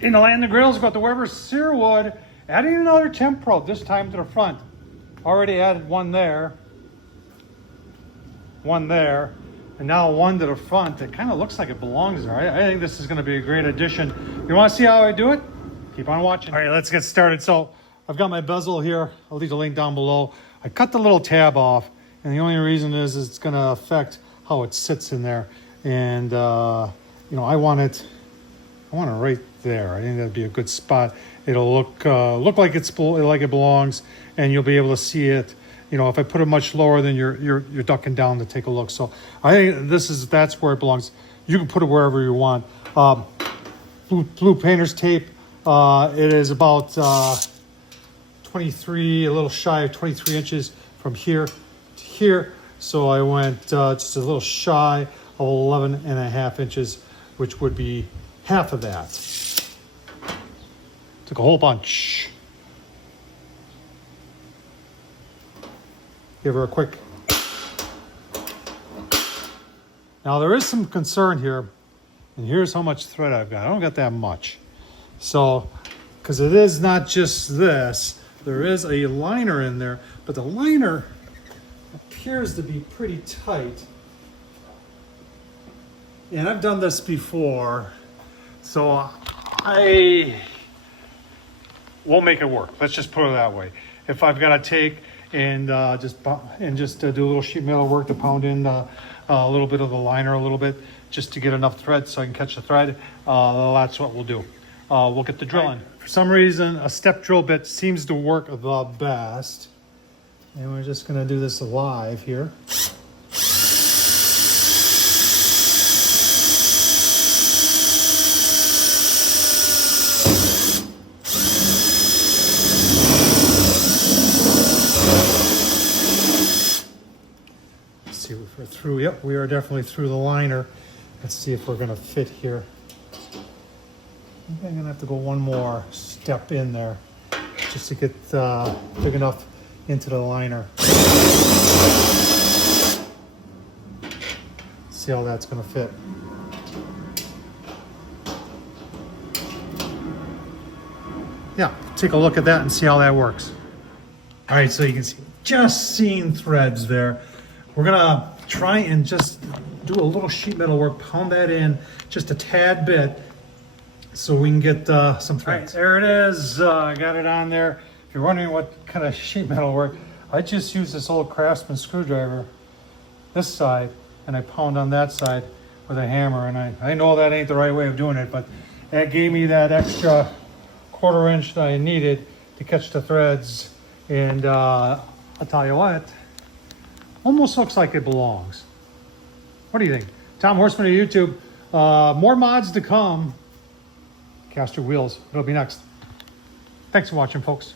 In the land of grills, got the Weber Searwood, adding another temp probe, this time to the front. Already added one there, and now one to the front. It kind of looks like it belongs there. I think this is going to be a great addition. You want to see how I do it? Keep on watching. All right, let's get started. So I've got my bezel here. I'll leave the link down below. I cut the little tab off, and the only reason is it's going to affect how it sits in there. And you know, I want it right there. I think that'd be a good spot. It'll look like it belongs, and you'll be able to see it. You know, if I put it much lower, then you're ducking down to take a look. So I think that's where it belongs. You can put it wherever you want. Blue painter's tape. It is about 23, a little shy of 23 inches from here to here. So I went just a little shy of 11.5 inches, which would be half of that. Took a whole bunch. Give her a quick. Now there is some concern here, and here's how much thread I've got. I don't got that much. So, because it is not just this, there is a liner in there, but the liner appears to be pretty tight. And I've done this before, so I won't make it work. Let's just put it that way. If I've got to take and just do a little sheet metal work to pound in a little bit of the liner a little bit, just to get enough thread so I can catch the thread, that's what we'll do. We'll get the drilling. For some reason, a step drill bit seems to work the best. And we're just gonna do this live here. See if we're through. Yep, we are definitely through the liner. Let's see if we're gonna fit here. I think I'm gonna have to go one more step in there just to get big enough into the liner. See how that's gonna fit. Yeah, take a look at that and see how that works. All right, so you can see, just seeing threads there. We're gonna try and just do a little sheet metal work, pound that in just a tad bit so we can get some threads. Right, there it is, I got it on there. If you're wondering what kind of sheet metal work, I just use this old Craftsman screwdriver, this side, and I pound on that side with a hammer. And I know that ain't the right way of doing it, but that gave me that extra 1/4 inch that I needed to catch the threads. And I'll tell you what, almost looks like it belongs. What do you think? Tom Horsman of YouTube. More mods to come. Caster wheels, it'll be next. Thanks for watching, folks.